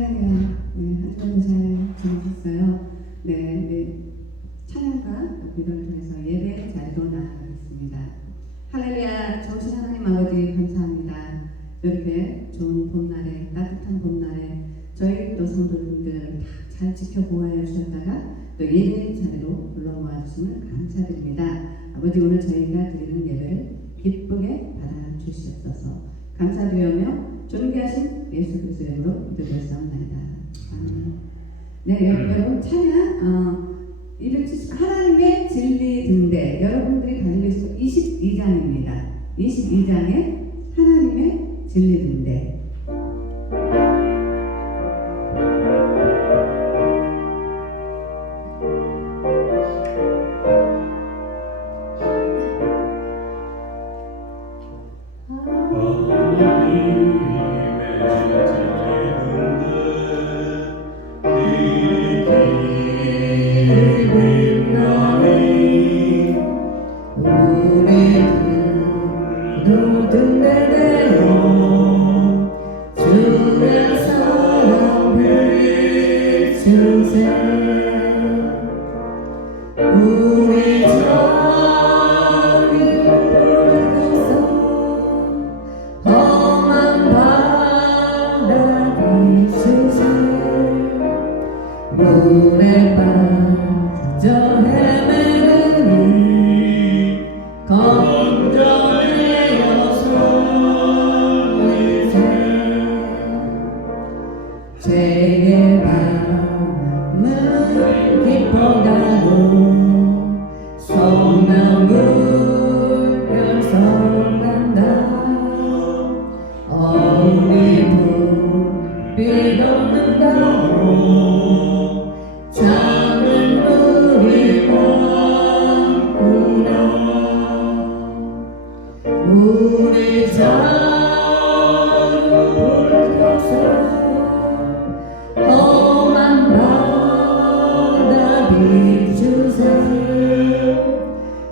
할렐루야. 네, 한 주간 잘 지내셨어요? 네, 찬양과 기도를 통해서 예배 자리로 나아가겠습니다. 할렐루야. 좋으신 하나님 아버지 감사합니다. 이렇게 좋은 봄날에, 따뜻한 봄날에 저희 또 성도님들 다 잘 지켜보아 주셨다가 또 예배 자리로 불러 모아주심을 감사드립니다. 아버지, 오늘 저희가 드리는 예배를 기쁘게 받아주시옵소서. 감사드리며 존귀하신 예수 그리스도의 이름으로 기도드렸사옵나이다. 아멘. 네, 여러분 찬양 270 하나님의 진리 등대, 여러분들이 가지고 계신 22장입니다. 22장에 하나님의 진리 등대. 물에 빠져 헤매느니 건져내어 살리세. 죄의 밤은 깊어가고 소나무 별성난다. 어디 불빛 없는다고 작은 물이 많구나. 우리 자루 불켜서 험한 바다 비추세.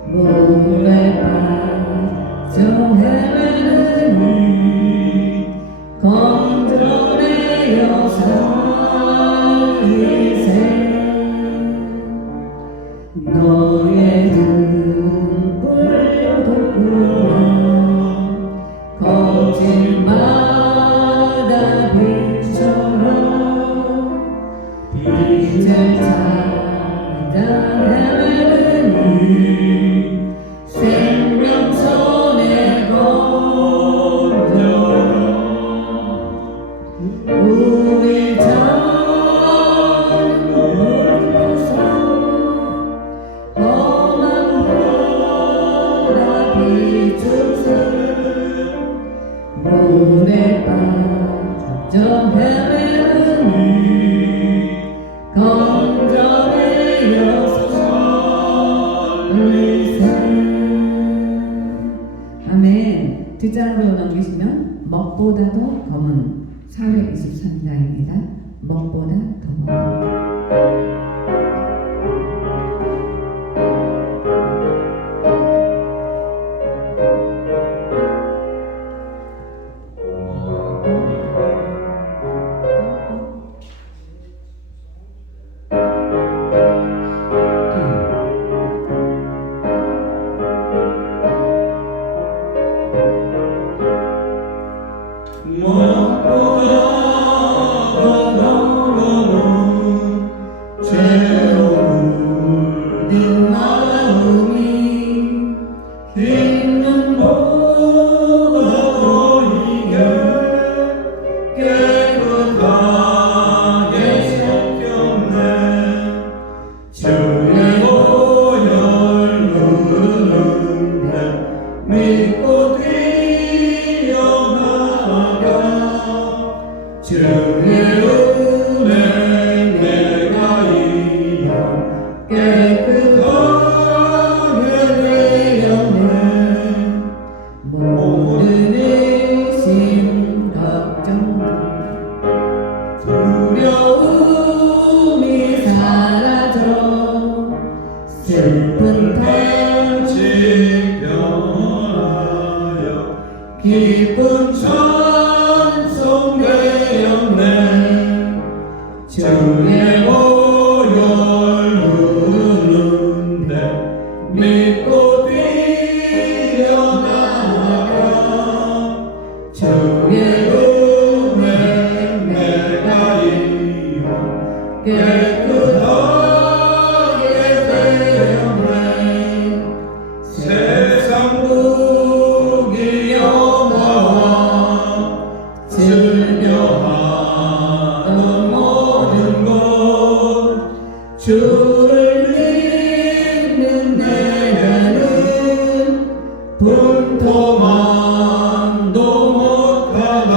물에 빠져 헤매느니 건져내어 살리세. 너의 등불 돋구나 거친 바다 빛처럼 빛을 찾아 헤매느니 생명선에 건져라. 우리 자유 불켜서 험한 바다 비추세. 물에 빠져 헤매느니 건져내어 살리세. 아멘. 뒷장으로 넘기시면 먹보다도 검은 423장입니다. 먹보다 더 검은. 두려움이 사라져 슬픈 탄식 변하여 기쁜 찬송되었네. 도망도 못하나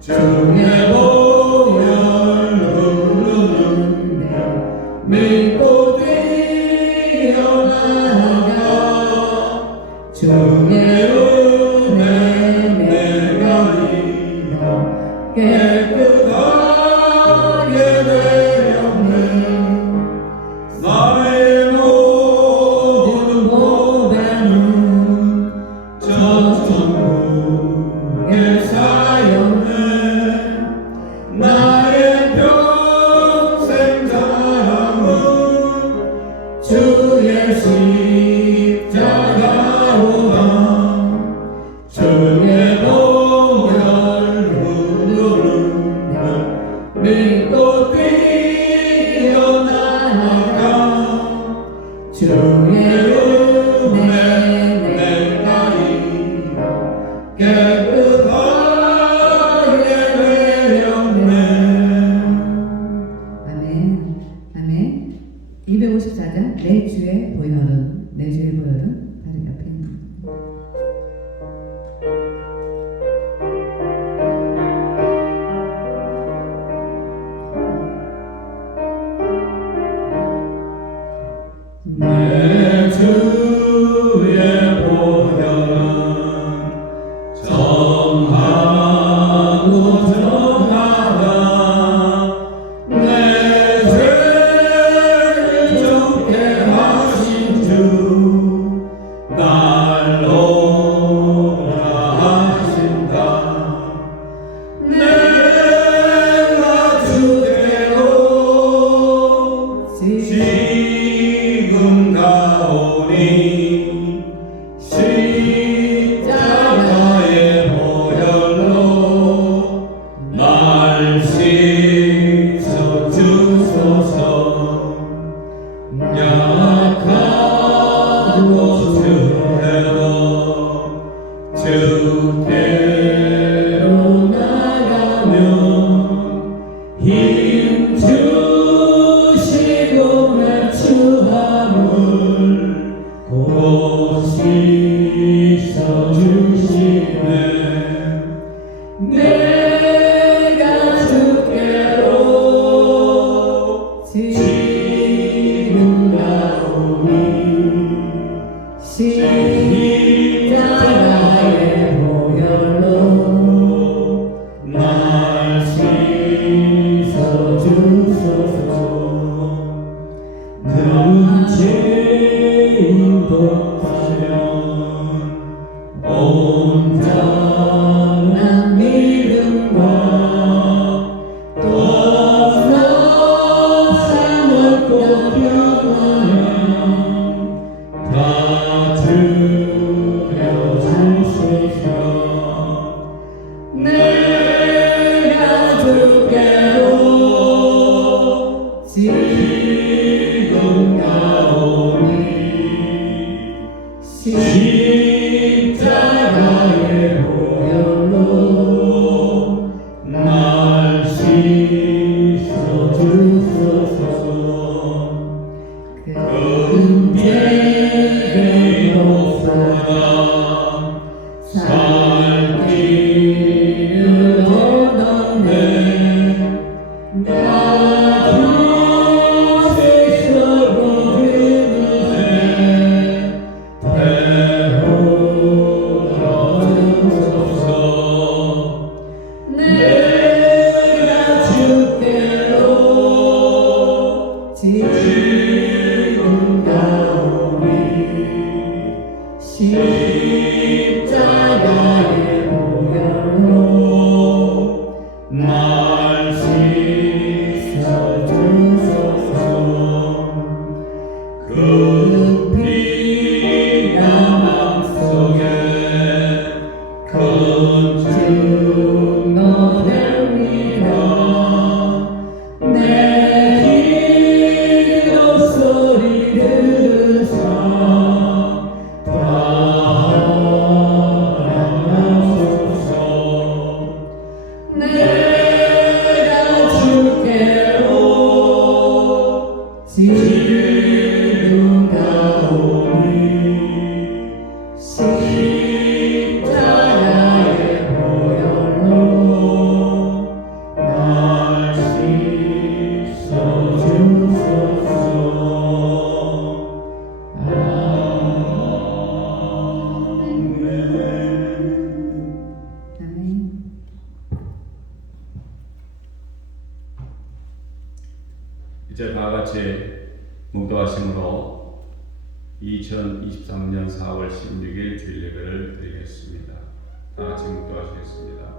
주의 보혈 흐르는데 믿고 뛰어나가 주의 은혜 내가 이뤄 깨끗하게 되었네 나의 모든 보배는 저 천국에 쌓였네 나의 평생 자랑은 주의 십자가로다 주의 보혈 흐르는 믿고 뛰어나가 주의 은혜 내가 이뤄 깨끗하게 되었네 아멘. 아멘. 254장 내 주의 보혈은 바로 옆에 있는 내 주의 보혈은 정하고 정하다 내 죄를 정케 하신 주 날 오라 하신다 내가 주께로 지금 가오니 십자가의 보혈로 날 씻어주소서 약하고 주대로 주께로 나가면 힘 주시고 내 추함을 곧 씻어주시네 내가 주께로 지금 가오니 십자가의 보혈로 날 씻어주소서 그 죄인도 하면 온전한 믿음과 또 사랑을 꼭 평안을 다 드려주소서 내가 주께로 지금 가오니 십자가의 보혈로 날 씻어주소서 금죄의 목소라 살 길을 얻었네 나 세상으로 드는데 되돌아 주소서 내가 주께로 지금 가오니 십자가의 보혈로 날 씻어주소서 그 피가 맘속에 건축 너됩니다 내 기도 소리 들으사 바라나 같이 묵도하심으로 2023년 4월 16일 주일 예배를 드리겠습니다. 다 같이 묵도하시겠습니다.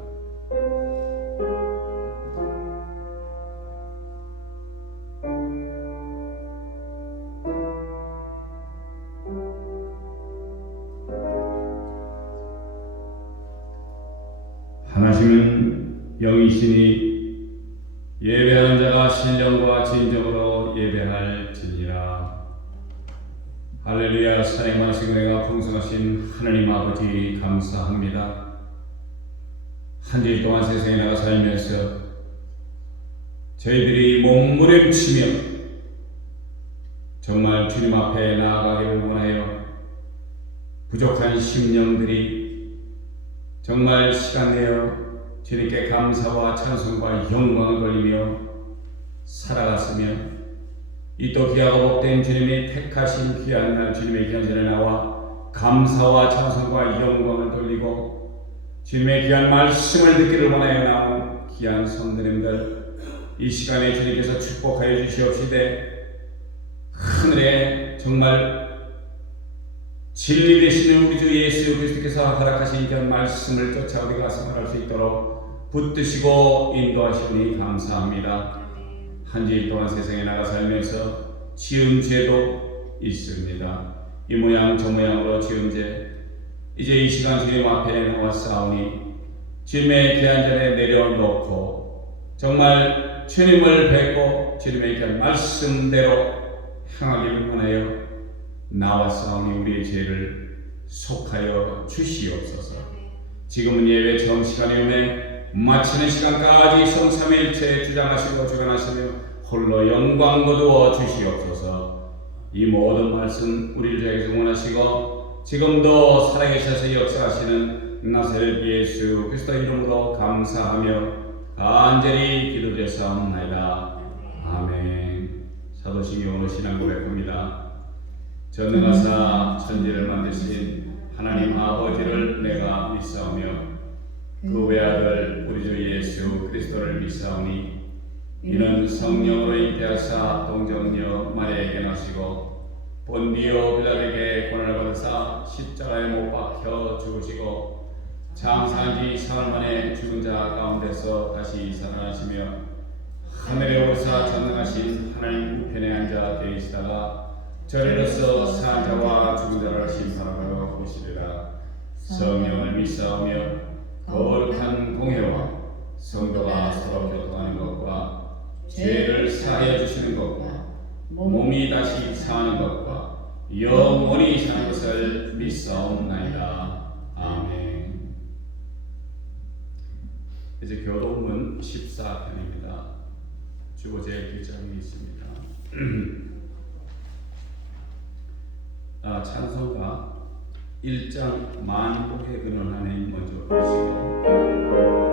하나님은 영이시니 예배하는 자가 신령과 진정으로 예배할지니라. 할렐루야. 사랑의 많으신 은혜가 풍성하신 하나님 아버지 감사합니다. 한 주일 동안 세상에 나가 살면서 저희들이 몸부림치며 정말 주님 앞에 나아가기를 원하여 부족한 심령들이 정말 시간 내어 주님께 감사와 찬송과 영광을 돌리며 살아갔으며 이 또 귀하고 복된 주님이 택하신 귀한 날 주님의 귀한 전에 나와 감사와 찬송과 영광을 돌리고 주님의 귀한 말씀을 듣기를 원하여 나온 귀한 성도님들, 이 시간에 주님께서 축복하여 주시옵시되 하늘에 정말 진리 되시는 우리 주 예수 그리스도께서 허락하신 귀한 말씀을 쫓아 우리가 생활할 수 있도록 붙드시고 인도하시니 감사합니다. 한 주일 동안 세상에 나가 살면서 지은 죄도 있습니다. 이 모양 저 모양으로 지은 죄, 이제 이 시간 주님 앞에 나와 싸우니 주님의 귀한 전에 내려놓고 정말 주님을 뵙고 주님의 귀한 말씀대로 행하기를 원하여 나와 싸우니 우리의 죄를 속하여 주시옵소서. 지금은 예배 처음 시간에 오매 마치는 시간까지 성삼일체에 주장하시고 주관하시며 홀로 영광 거두어 주시옵소서. 이 모든 말씀 우리를 저에게서 원하시고 지금도 살아계셔서 역사하시는 나사렛 예수 그리스도 이름으로 감사하며 간절히 기도드렸사옵나이다. 아멘. 사도신경 오늘 신앙 고백합니다. 전능하사 천지를 만드신 하나님 아버지를 내가 믿사오며 그 외아들 우리 주 예수 그리스도를 믿사오니 이는 성령으로 잉태하사 동정녀 마리아에게 나시고 본디오 빌라에게 고난을 받으사 십자가에 못 박혀 죽으시고 장사한 지 사흘 만에 죽은 자 가운데서 다시 살아나시며 하늘에 오르사 전능하신 하나님 우편에 앉아 계시다가 저리로서 산 자와 죽은 자를 심판하러 오시리라. 성령을 믿사오며 거룩한 공회와 성도가 서로 교통하는 것과 죄를 사하여 주시는 것과 몸이 다시 사는 것과 영원히 사는 것을 믿사옵나이다. 아멘. 이제 교도문 14편입니다. 주보제 길장이 있습니다. 찬송가 1장 만복의 근원하나님 먼저 보시고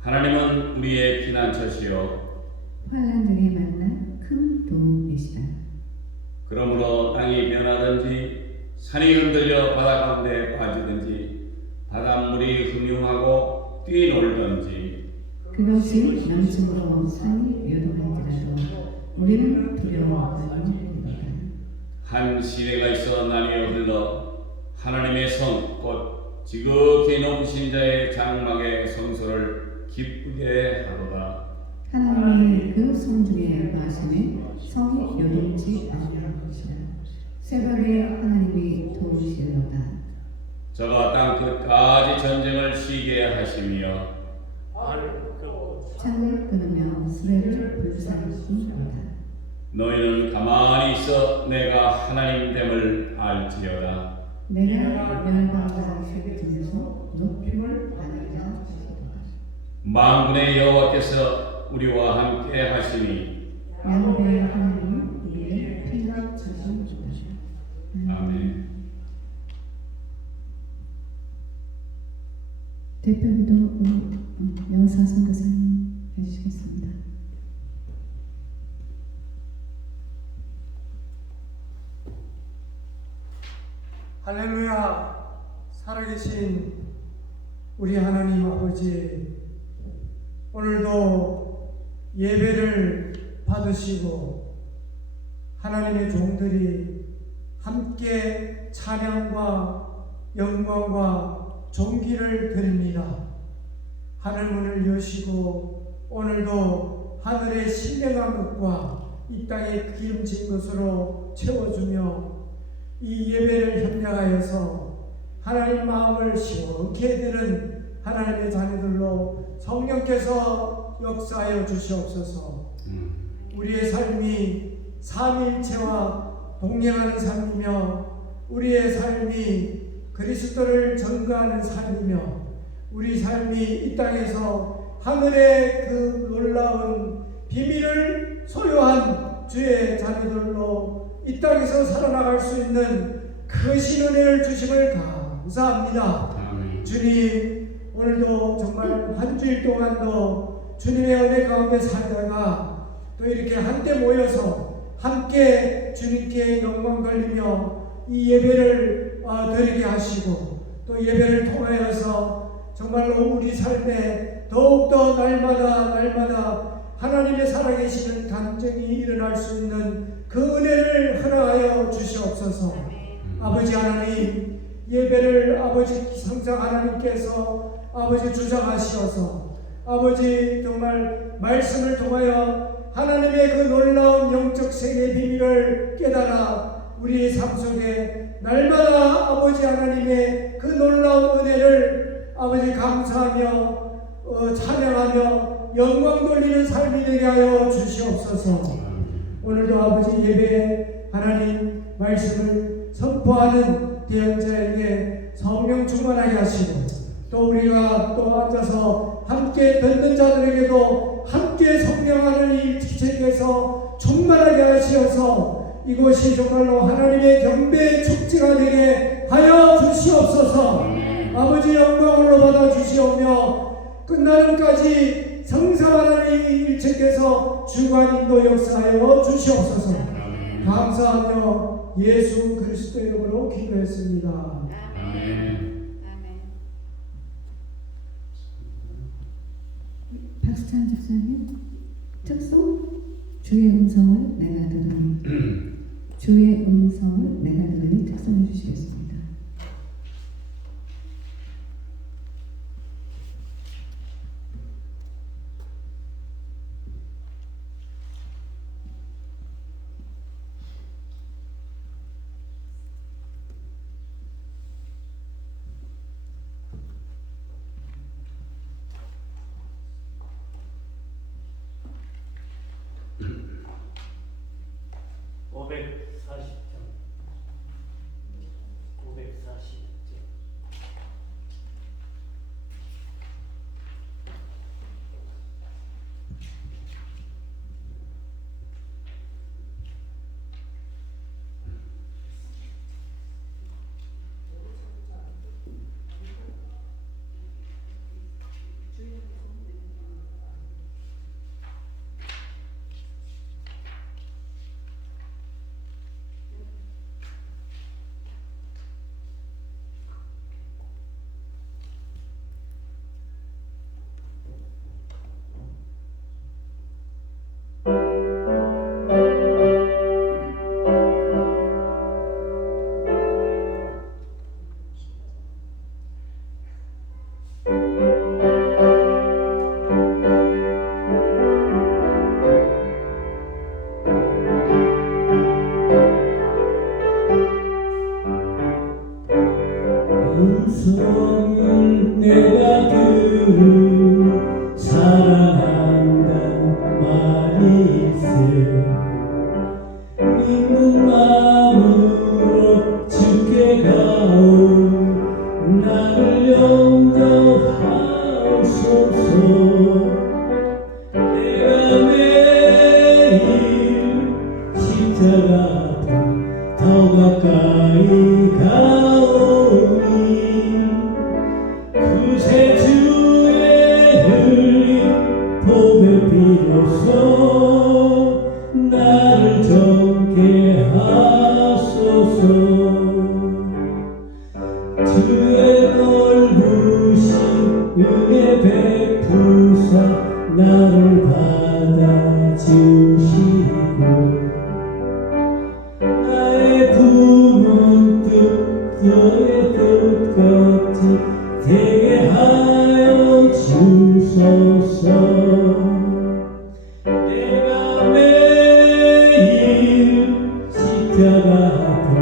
하나님은 우리의 피난처시요 환난 중에 만나 큰 도움이시다. 그러므로 땅이 변하든지 산이 흔들려 바다 가운데 빠지든지 바닷물이 흠용하고 뛰놀든지 그것이 남쪽으로 산이 요동할지라도 우리는 두려워하지 않는다. 한 시내가 있어 나뉘어 흘러 하나님의 성 곧 지극히 높으신 자의 장막의 성소를 기쁘게 하도다. 하나님이 그 성 중에 거하시니 성이 요동치 아니할 것이라. 새벽에 하나님이 도우시려다. 저가 땅 끝까지 전쟁을 쉬게 하시며 창을 끊으며 수레를 불사르시리로다. 너희는 가만히 있어 내가 하나님 됨을 알지어다. 내가 멸망과 세계에서 높임을 받으리라 하시도다. 만군의 여호와께서 우리와 함께 하시니 양대의 하나님은 우리의 피가 주시옵소서. 아멘. 대표기도 여사 선교사님 해주시겠습니다. 할렐루야. 살아계신 우리 하나님 아버지, 오늘도 예배를 받으시고 하나님의 종들이 함께 찬양과 영광과 존귀를 드립니다. 하늘 문을 여시고 오늘도 하늘의 신령한 것과 이 땅의 기름진 것으로 채워주며 이 예배를 협력하여서 하나님 마음을 시원케 해드는 하나님의 자녀들로 성령께서 역사하여 주시옵소서. 우리의 삶이 삼위일체와 동행하는 삶이며 우리의 삶이 그리스도를 전가하는 삶이며 우리 삶이 이 땅에서 하늘의 그 놀라운 비밀을 소유한 주의 자녀들로 이 땅에서 살아나갈 수 있는 크신 은혜를 주심을 감사합니다. 주님, 오늘도 정말 한 주일 동안도 주님의 은혜 가운데 살다가 또 이렇게 한때 모여서 함께 주님께 영광 돌리며 이 예배를 드리게 하시고 또 예배를 통하여서 정말로 우리 삶에 더욱더 날마다 하나님의 살아계시는 간증이 일어날 수 있는 그 은혜를 허락하여 주시옵소서. 아버지 하나님, 예배를 아버지 성장 하나님께서 아버지 주장하시어서 아버지 정말 말씀을 통하여 하나님의 그 놀라운 영적 세계의 비밀을 깨달아 우리의 삶 속에 날마다 아버지 하나님의 그 놀라운 은혜를 아버지 감사하며 찬양하며 영광 돌리는 삶이 되게 하여 주시옵소서. 오늘도 아버지 예배에 하나님 말씀을 선포하는 대언자에게 성령 충만하게 하시고 또 우리가 또 앉아서 함께 듣는 자들에게도 함께 성령하는 이 지체께서 충만하게 하시어서 이것이 정말로 하나님의 경배의 축제가 되게 하여 주시옵소서. 아버지 영광으로 받아 주시오며 끝나는까지 성삼 하나님 일체께서 주관 인도 역사하여 주시옵소서. 감사하며 예수 그리스도 이름으로 기도했습니다. 아멘. 박수찬 집사님, 특송 주의 음성을 내가 들으니 주의 음성을 내가 들으니 특송해 주시겠습니다. 나를 받아주시고 나의 품은 뜻 너의 뜻같이 되게 하여 주소서. 내가 매일 십자가 앞에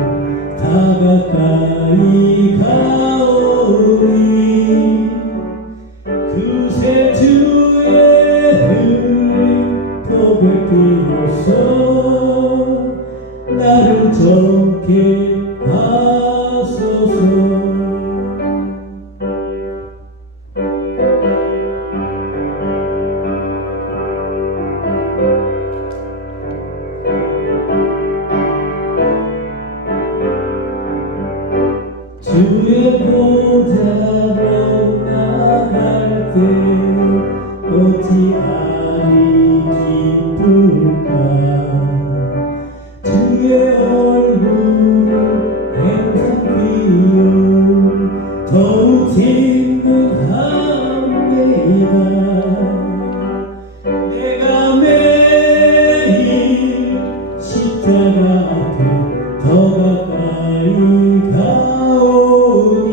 다 가까이 가오니 그새 주의 흘린 표백 비로소 나를 정케 하소서. 주의 보좌로 나갈 때 어찌하리 기쁠까. 주의 얼굴을 행상 비율 더욱 진근합니다. 내가 매일 십자가 앞에 더 가까이 가오니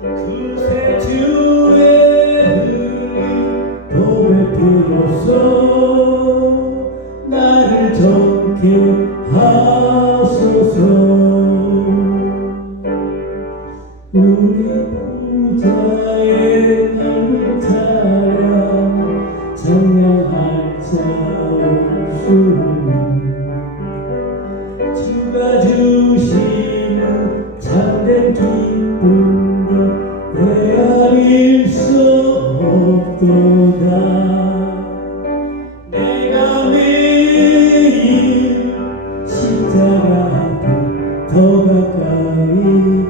그새 주의 흘린 보배 비로소 나를 정케 하소서. 우리 부자의 넓은 차량 정량할 자 없으니 주가 주시는 참된 기쁨도 헤아릴 수 없도다. 내가 매일 십자가 앞에 더 가까이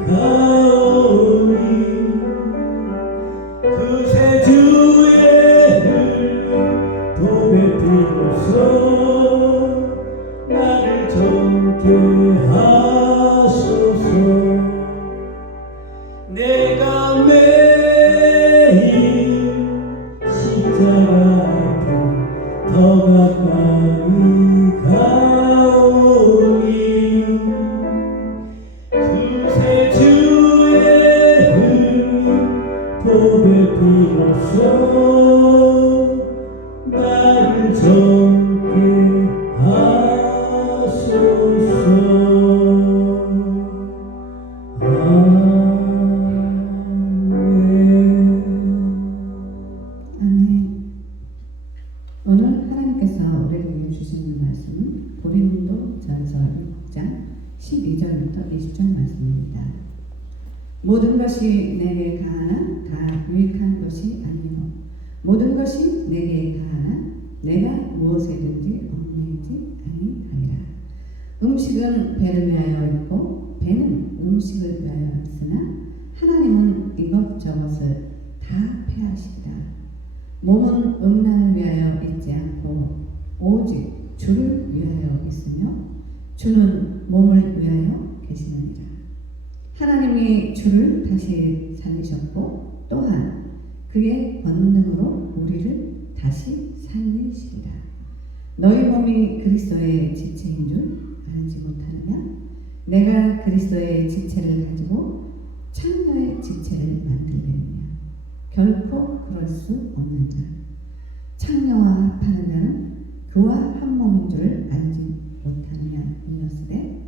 가오니 그새 주의 흘린 보배 비로소 나를 정케 하소서. 내가 매일 십자가 앞에 더 가까이 가오니 그새 주의 흘린 보배 비로소 나를 정케 하소서. 아멘. 오늘 하나님께서 우리에게 주시는 말씀은 고린도전서 6장 12절부터 20절 말씀입니다. 모든 것이 내게 가하나 다 유익한 것이 아니요 모든 것이 내게 가하나 내가 무엇에든지 얽매이지 아니하리라. 음식은 배를 위하여 있고 배는 음식을 위하여 있으나 하나님은 이것저것을 다 패하시리라. 몸은 음란을 위하여 있지 않고 오직 주를 위하여 있으며 주는 몸을 위하여 계시느니라. 하나님이 주를 다시 살리셨고 또한 그의 권능으로 우리를 다시 살리시리라. 너희 몸이 그리스도의 지체인 줄 알지 못하느냐? 내가 그리스도의 지체를 가지고 창녀의 지체를 만들겠느냐? 결코 그럴 수 없는 자. 창녀와 합하는 자는 그와 한 몸인 줄 알지 못하느냐 이었으되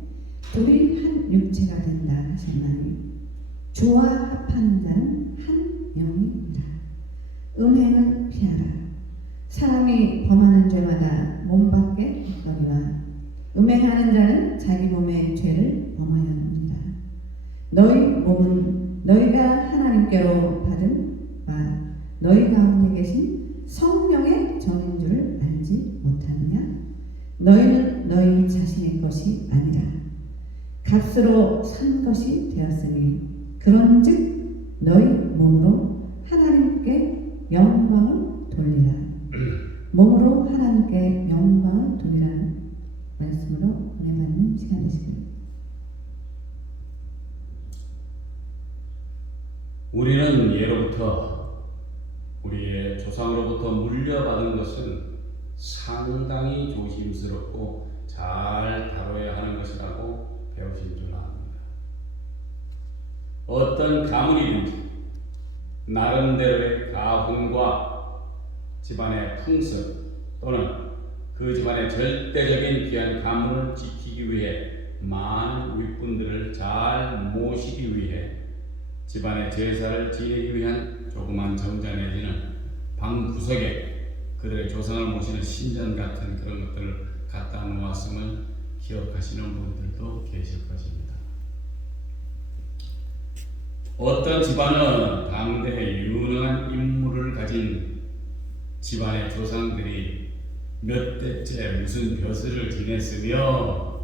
둘이 한 육체가 된다 하셨나니 주와 합하는 자는 한 영이니라. 음행을 피하라. 사람이 범하는 죄마다 몸 밖에 있거니와 음행하는 자는 자기 몸의 죄를 범하였느니라. 너희 몸은 너희가 하나님께로 받은 바 너희 가운데 계신 성령의 정인 줄을 알지 못하느냐? 너희는 너희 자신의 것이 아니라 값으로 산 것이 되었으니 그런즉 너희 몸으로 하나님께 영광을 돌리라. 몸으로 하나님께 영광을 돌리라는 말씀으로 은혜 받는 시간 되시길. 우리는 예로부터 우리의 조상 조상으로부터 물려받은 것은 상당히 조심스럽고 잘 다뤄야 하는 것이라고 배우신 줄 압니다. 어떤 가문이든지 나름대로의 가훈과 집안의 풍습 또는 그 집안의 절대적인 귀한 가문을 지키기 위해 많은 윗분들을 잘 모시기 위해 집안의 제사를 지내기 위한 조그만 정자 내지는 방 구석에 그들의 조상을 모시는 신전 같은 그런 것들을 갖다 놓았음을 기억하시는 분들도 계실 것입니다. 어떤 집안은 당대에 유능한 인물을 가진 집안의 조상들이 몇 대째 무슨 벼슬을 지냈으며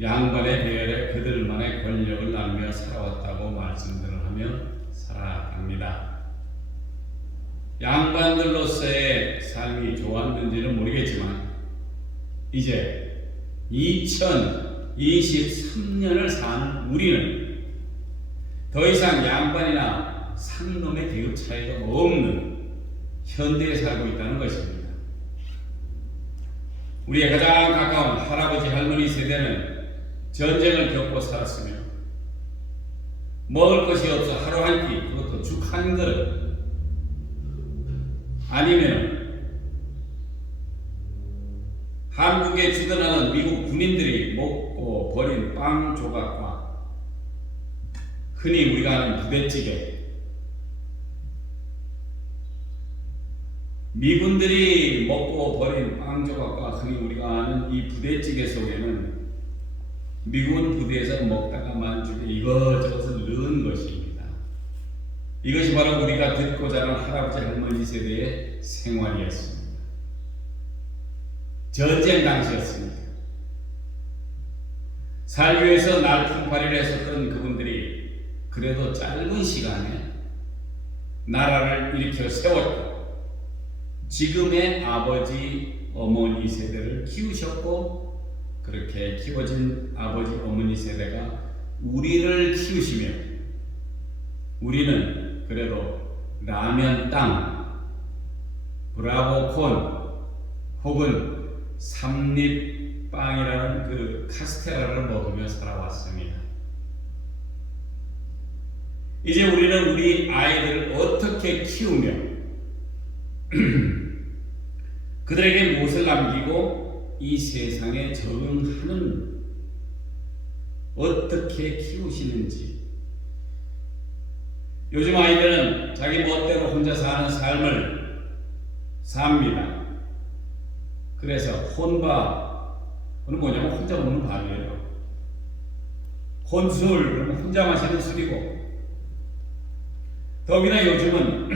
양반의 대열에 그들만의 권력을 나누며 살아왔다고 말씀들을 하며 살아갑니다. 양반들로서의 삶이 좋았는지는 모르겠지만 이제 2023년을 사는 우리는 더 이상 양반이나 상놈의 계급 차이가 없는 현대에 살고 있다는 것입니다. 우리의 가장 가까운 할아버지 할머니 세대는 전쟁을 겪고 살았으며 먹을 것이 없어 하루 한 끼, 그것도 죽 한 그릇 아니면 한국에 주둔하는 미국 군인들이 먹고 버린 빵 조각과 흔히 우리가 아는 부대찌개, 미군들이 먹고 버린 빵 조각과 흔히 우리가 아는 이 부대찌개 속에는 미군 부대에서 먹다가 만주에 이것저것을 넣은 것입니다. 이것이 바로 우리가 듣고 자란 할아버지 할머니 세대의 생활이었습니다. 전쟁 당시였습니다. 살기 위해서 날품팔이를 했었던 그분들이 그래도 짧은 시간에 나라를 일으켜 세웠고 지금의 아버지 어머니 세대를 키우셨고 그렇게 키워진 아버지 어머니 세대가 우리를 키우시며 우리는 그래도 라면 땅, 브라보콘 혹은 삼립빵이라는 그 카스테라를 먹으며 살아왔습니다. 이제 우리는 우리 아이들을 어떻게 키우며 그들에게 무엇을 남기고 이 세상에 적응하는 어떻게 키우시는지. 요즘 아이들은 자기 멋대로 혼자 사는 삶을 삽니다. 그래서 혼밥은 뭐냐면 혼자 먹는 밥이에요. 혼술 그러면 혼자 마시는 술이고 더구나 요즘은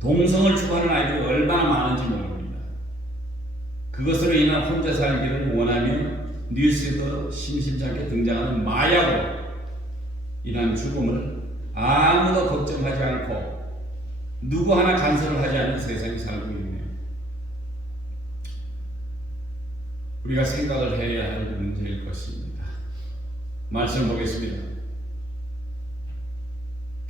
동성을 추구하는 아이들이 얼마나 많은지 모릅니다. 그것으로 인한 혼자 살기를 원하며 뉴스에도 심심치 않게 등장하는 마약으로 인한 죽음을 아무도 걱정하지 않고 누구 하나 간섭을 하지 않는 세상이 살고 있네요. 우리가 생각을 해야 할 문제일 것입니다. 말씀 보겠습니다.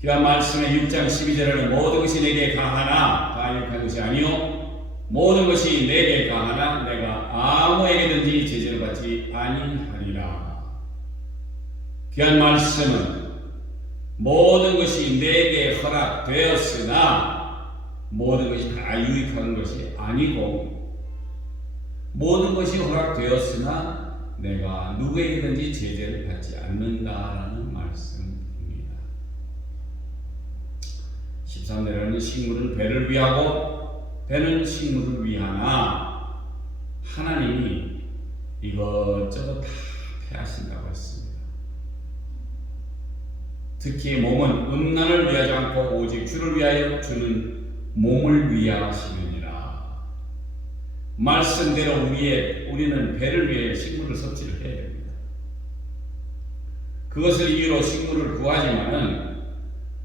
귀한 말씀의 6장 12절에는 모든 것이 내게 가하나 가역한 것이 아니요 모든 것이 내게 가하나 내가 아무에게든지 제재를 받지 아니하리라. 귀한 말씀은 모든 것이 내게 허락되었으나 모든 것이 다 유익한 것이 아니고 모든 것이 허락되었으나 내가 누구에게든지 제재를 받지 않는다라는 말씀입니다. 13절에는 식물은 배를 위하고 배는 식물을 위하나 하나님이 이것저것 다 폐하신다고 했습니다. 특히 몸은 음란을 위하지 않고 오직 주를 위하여 주는 몸을 위하시느니라. 말씀대로 우리는 배를 위해 식물을 섭취를 해야 됩니다. 그것을 이유로 식물을 구하지만은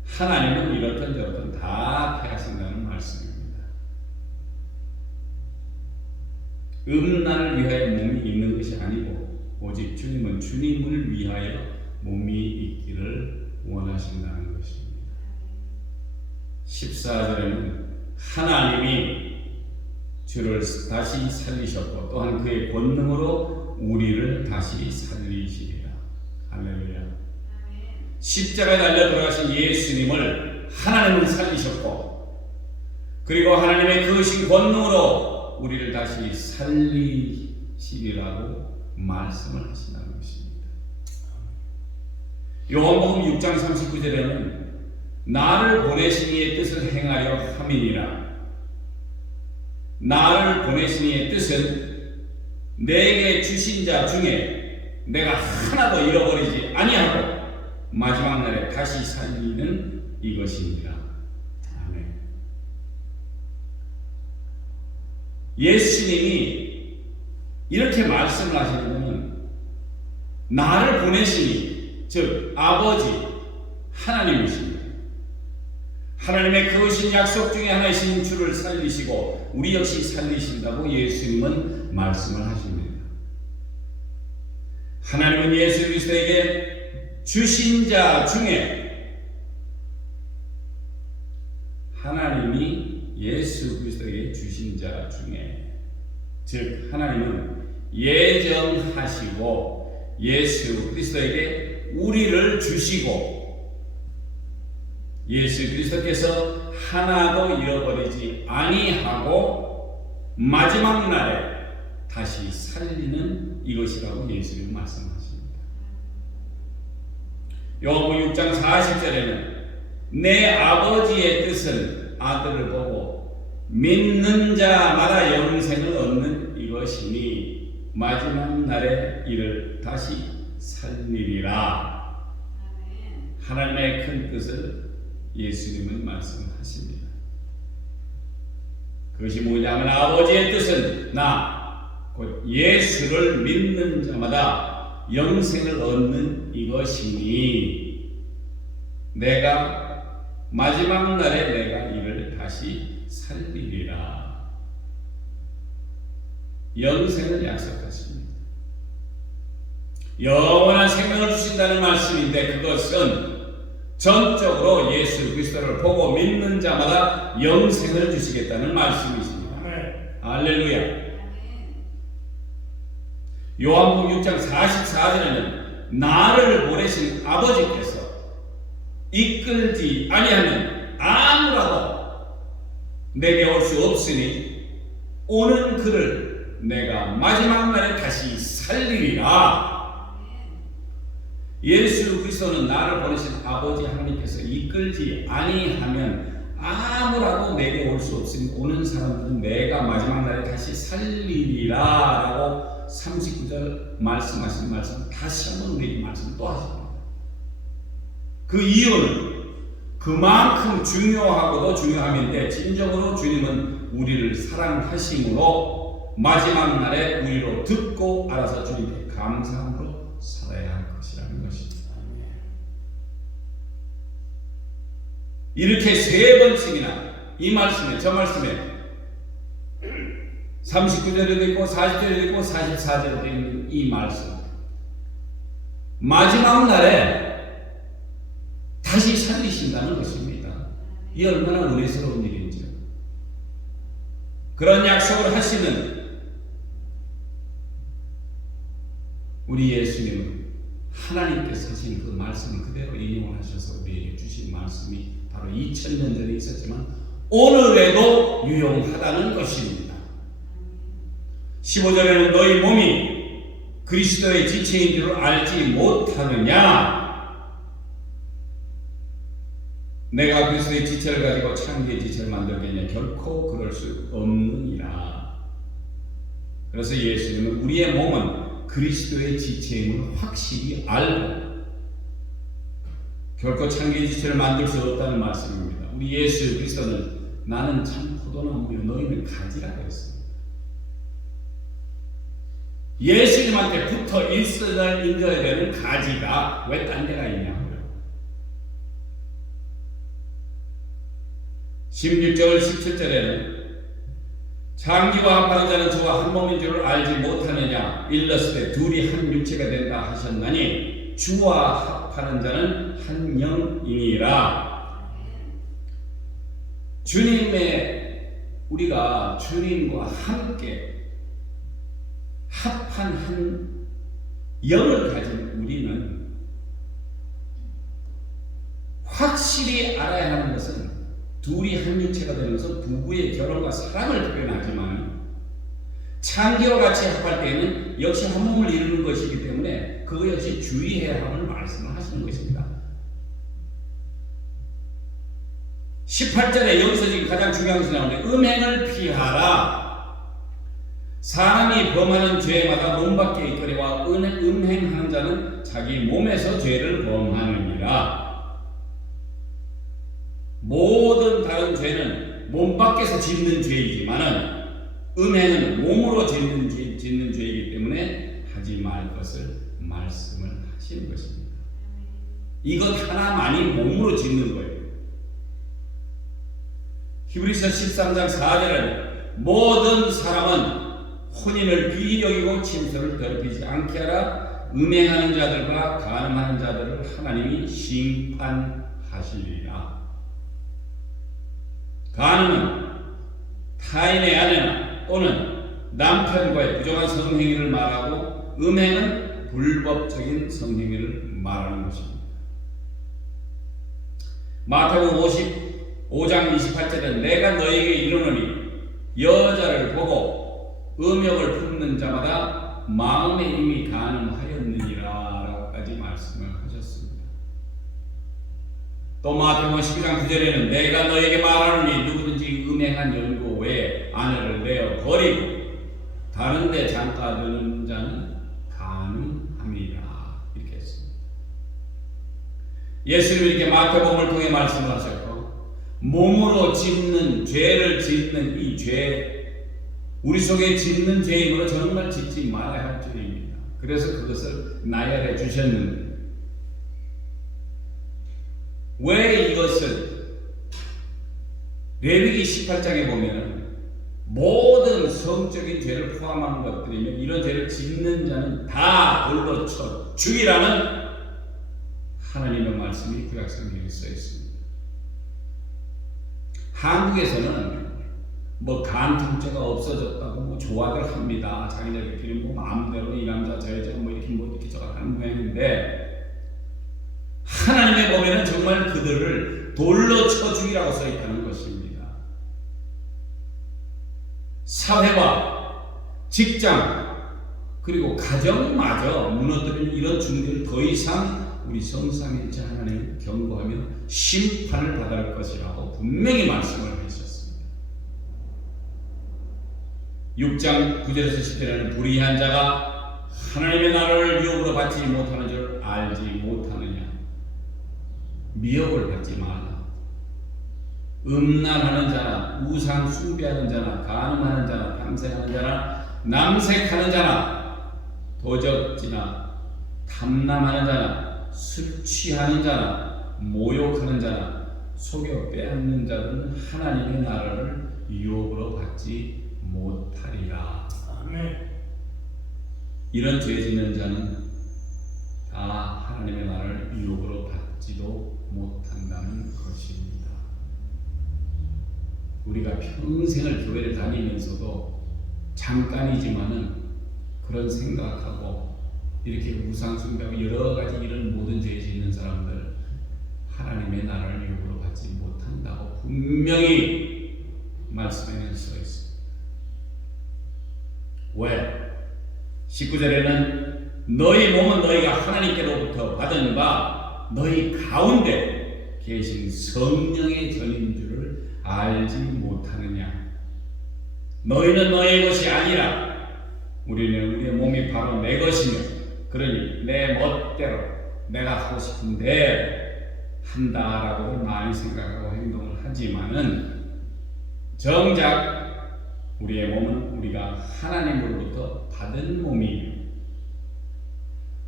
하나님은 이렇든 저렇든 다 폐하신다는 말씀입니다. 음란을 위하여 몸이 있는 것이 아니고 오직 주님은 주님을 위하여 몸이 있기를 원하신다는 것입니다. 14절에는 하나님이 주를 다시 살리셨고 또한 그의 권능으로 우리를 다시 살리시리라. 할렐루야. 십자가에 달려 돌아가신 예수님을 하나님은 살리셨고 그리고 하나님의 크신 권능으로 우리를 다시 살리시리라고 말씀을 하신다는 것입니다. 요한복음 6장 39절에는 나를 보내신 이의 뜻을 행하려 함이니라. 나를 보내신 이의 뜻은 내게 주신 자 중에 내가 하나도 잃어버리지 아니하고 마지막 날에 다시 살리는 이것입니다. 아멘. 예수님이 이렇게 말씀을 하시는 것은 나를 보내시니 즉 아버지 하나님이십니다. 하나님의 크신 약속 중에 하나이신 주를 살리시고 우리 역시 살리신다고 예수님은 말씀을 하십니다. 하나님은 예수 그리스도에게 주신 자 중에 하나님이 예수 그리스도에게 주신 자 중에 즉 하나님은 예정하시고 예수 그리스도에게 우리를 주시고 예수 그리스도께서 하나도 잃어버리지 아니하고 마지막 날에 다시 살리는 이것이라고 예수님 말씀하십니다. 요한복음 6장 40절에는 내 아버지의 뜻은 아들을 보고 믿는 자마다 영생을 얻는 이것이니 마지막 날에 이를 다시 살리리라. 하나님의 큰 뜻을 예수님은 말씀하십니다. 그것이 뭐냐면 아버지의 뜻은 곧 예수를 믿는 자마다 영생을 얻는 이것이니 내가 마지막 날에 내가 이를 다시 살리리라. 영생을 약속하십니다. 영원한 생명을 주신다는 말씀인데 그것은 전적으로 예수 그리스도를 보고 믿는 자마다 영생을 주시겠다는 말씀이십니다. 할렐루야. 요한복음 6장 44절에는 나를 보내신 아버지께서 이끌지 아니하면 아무라도 내게 올 수 없으니 오는 그를 내가 마지막 날에 다시 살리리라. 예수 그리스도는 나를 보내신 아버지 하나님께서 이끌지 아니하면 아무라도 내게 올 수 없으니 오는 사람들은 내가 마지막 날에 다시 살리리라 라고 39절 말씀하신 말씀 다시 한번 우리 말씀 또 하십니다. 그 이유는 그만큼 중요하고도 중요함인데 진정으로 주님은 우리를 사랑하심으로 마지막 날에 우리로 듣고 알아서 주님께 감사함으로 살아야 할 것이라는 것입니다. 이렇게 세 번씩이나 이 말씀에 저 말씀에 39절에도 있고 40절에도 있고 44절에도 있는 이 말씀 마지막 날에 다시 살리신다는 것입니다. 이 얼마나 은혜스러운 일인지요. 그런 약속을 하시는 우리 예수님은 하나님께서 하신 그 말씀을 그대로 인용을 하셔서 우리에게 주신 말씀이 바로 2000년 전에 있었지만 오늘에도 유용하다는 것입니다. 15절에는 너희 몸이 그리스도의 지체인 줄 알지 못하느냐? 내가 그리스도의 지체를 가지고 창기의 지체를 만들겠냐? 결코 그럴 수 없느니라. 그래서 예수님은 우리의 몸은 그리스도의 지체임을 확실히 알고 결코 창기의 지체를 만들 수 없다는 말씀입니다. 우리 예수 그리스도는 나는 참 포도나무며 너희는 가지라고 했습니다. 예수님한테 붙어 있어야 되는 가지가 왜 딴 데가 있냐고요. 16절 17절에는 장기와 합하는 자는 저와 한 몸인 줄을 알지 못하느냐 일렀을 때 둘이 한 육체가 된다 하셨나니 주와 합하는 자는 한 영이니라. 우리가 주님과 함께 합한 한 영을 가진 우리는 확실히 알아야 하는 것은 둘이 한 육체가 되는 것은 부부의 결혼과 사랑을 표현하지만 창기와 같이 합할 때에는 역시 한 몸을 이루는 것이기 때문에 그거 역시 주의해야 함을 말씀을 하시는 것입니다. 18절에 여기서 지금 가장 중요한 것이 나오는데 음행을 피하라. 사람이 범하는 죄마다 몸 밖에 있거니와 음행하는 자는 자기 몸에서 죄를 범하느니라. 모든 다른 죄는 몸 밖에서 짓는 죄이지만은 음행은 몸으로 짓는 죄이기 때문에 하지 말 것을 말씀을 하시는 것입니다. 이것 하나만이 몸으로 짓는 거예요. 히브리서 13장 4절에 모든 사람은 혼인을 귀히 여기고 침소를 더럽히지 않게 하라. 음행하는 자들과 간음하는 자들을 하나님이 심판하시리라. 간음은 타인의 아내나 또는 남편과의 부정한 성행위를 말하고 음행은 불법적인 성행위를 말하는 것입니다. 마태복음 55장 28절에 내가 너에게 이르노니 여자를 보고 음욕을 품는 자마다 마음에 이미 간음하였느니라 라고까지 말씀을 하셨습니다. 또 마태복음 12장 9절에는 내가 너에게 말하노니 누구든지 음행한 연고 외에 아내를 내어 버리고 다른 데 장가드는 자는 간음함이라 이렇게 했습니다. 예수님이 이렇게 마태복음을 통해 말씀을 하셨고 몸으로 짓는 죄를 짓는 이 죄, 우리 속에 짓는 죄이므로 정말 짓지 말아야 할 죄입니다. 그래서 그것을 나열해 주셨는데 왜 이것을 레위기 18장에 보면 모든 성적인 죄를 포함한 것들이며 이런 죄를 짓는 자는 다 돌로 쳐 죽이라는 하나님의 말씀이 구약성경에 써 있습니다. 한국에서는 뭐 간통죄가 없어졌다고 뭐 조화를 합니다. 자기네들끼리 뭐 마음대로 이 남자 저 여자 뭐 이렇게 저렇게 하는 모양인데 하나님의 법에는 정말 그들을 돌로 쳐 죽이라고 써 있다는 것입니다. 사회와 직장 그리고 가정마저 무너뜨리는 이런 중대를 더 이상 우리 성삼일체 하나님을 경고하며 심판을 받아야 할 것이라고 분명히 말씀을 하셨습니다. 6장 9절에서 10절에는 불의한 자가 하나님의 나라를 유업으로 받지 못하는 줄 알지 못하느냐. 미혹을 받지 말라. 음란하는 자나 우상 숭배하는 자나 간음하는 자나 탐색하는 자나 남색하는 자나 도적지나 탐남하는 자나 술 취하는 자나 모욕하는 자나 속여 빼앗는 자들은 하나님의 나라를 유업으로 받지 못하리라. 아멘. 이런 죄 짓는 자는 다 하나님의 나라를 유업으로 받지도 못한다는 것입니다. 우리가 평생을 교회를 다니면서도 잠깐이지만은 그런 생각하고 이렇게 우상 숭배하고 여러 가지 이런 모든 죄 짓는 사람들 하나님의 나라를 유업으로 받지 못한다고 분명히 말씀에는 써 있습니다. 왜? 19절에는 너희 몸은 너희가 하나님께로부터 받은 바 너희 가운데 계신 성령의 전인 줄을 알지 못하느냐. 너희는 너희의 것이 아니라 우리는 우리의 몸이 바로 내 것이며 그러니 내 멋대로 내가 하고 싶은데 한다라고 많이 생각하고 행동을 하지만은 정작 우리의 몸은 우리가 하나님으로부터 받은 몸이며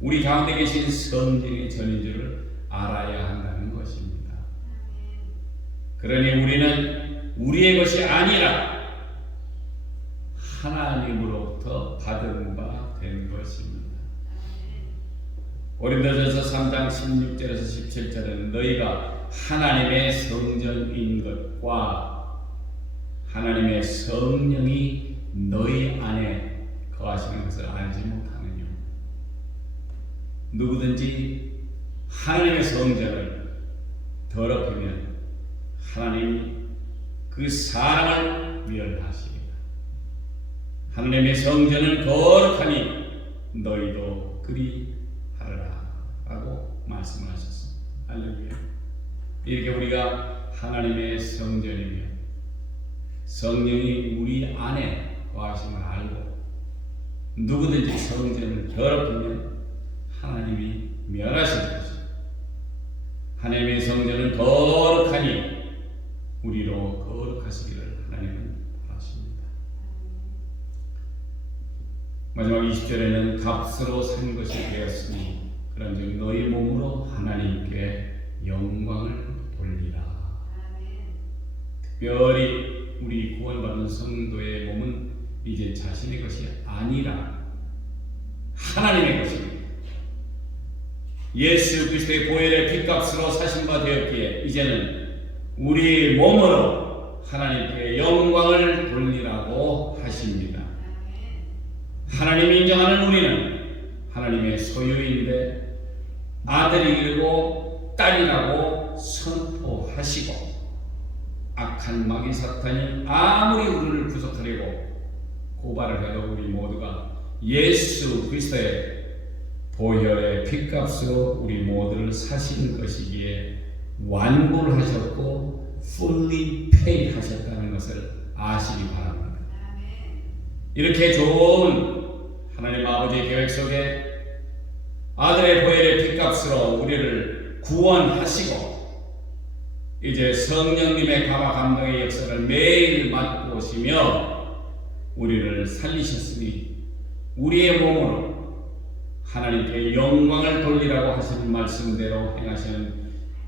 우리 가운데 계신 성령의 전인 줄을 알아야 한다는 것입니다. 그러니 우리는 우리의 것이 아니라 하나님으로부터 받은 바 된 것입니다. 고린도전서 3장 16절에서 17절에는 너희가 하나님의 성전인 것과 하나님의 성령이 너희 안에 거하시는 것을 알지 못하느냐. 누구든지 하나님의 성전을 더럽히면 하나님이 그 사람을 멸하시리라. 하나님의 성전은 거룩하니 너희도 그리 하라 라고 말씀을 하셨습니다. 할렐루야. 이렇게 우리가 하나님의 성전이며 성령이 우리 안에 거하심을 알고 누구든지 성전을 더럽히면 하나님이 멸하실 것입니다. 하나님의 성전은 거룩하니 우리로 거룩하시기를 하나님은 바라십니다. 마지막 20절에는 값으로 산 것이 되었으니 그런즉 너희 몸으로 하나님께 영광을 돌리라. 특별히 우리 구원받은 성도의 몸은 이제 자신의 것이 아니라 하나님의 것입니다. 예수 그리스도의 보혈의 핏값으로 사신 바 되었기에 이제는 우리 몸으로 하나님께 영광을 돌리라고 하십니다. 하나님이 인정하는 우리는 하나님의 소유인데 아들이고 딸이라고 선포하시고 악한 마귀 사탄이 아무리 우리를 구속하려고 고발을 해도 우리 모두가 예수 그리스도의 보혈의 핏값으로 우리 모두를 사신 것이기에 완고를 하셨고 fully paid 하셨다는 것을 아시기 바랍니다. 이렇게 좋은 하나님 아버지의 계획 속에 아들의 보혈의 핏값으로 우리를 구원하시고 이제 성령님의 감화 감동의 역사를 매일 맡고 오시며 우리를 살리셨으니 우리의 몸으로 하나님께 영광을 돌리라고 하시는 말씀대로 행하시는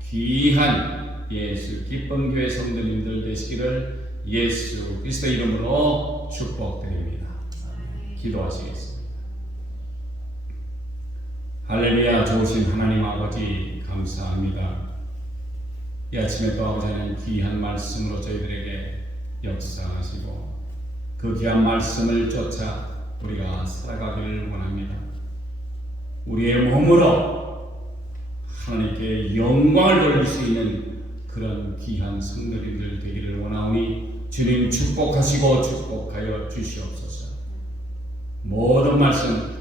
귀한 예수 기쁨교회 성도님들 되시기를 예수 그리스도 이름으로 축복드립니다. 기도하시겠습니다. 할렐루야. 좋으신 하나님 아버지 감사합니다. 이 아침에 또 아버지 하나님 귀한 말씀으로 저희들에게 역사하시고 그 귀한 말씀을 쫓아 우리가 살아가기를 원합니다. 우리의 몸으로 하나님께 영광을 돌릴 수 있는 그런 귀한 성도님들 되기를 원하오니 주님 축복하시고 축복하여 주시옵소서. 모든 말씀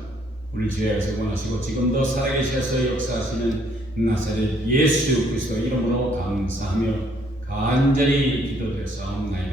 우리 주에서 원하시고 지금도 살아계셔서 역사하시는 나사렛 예수 그리스도 이름으로 감사하며 간절히 기도드렸사옵나이다.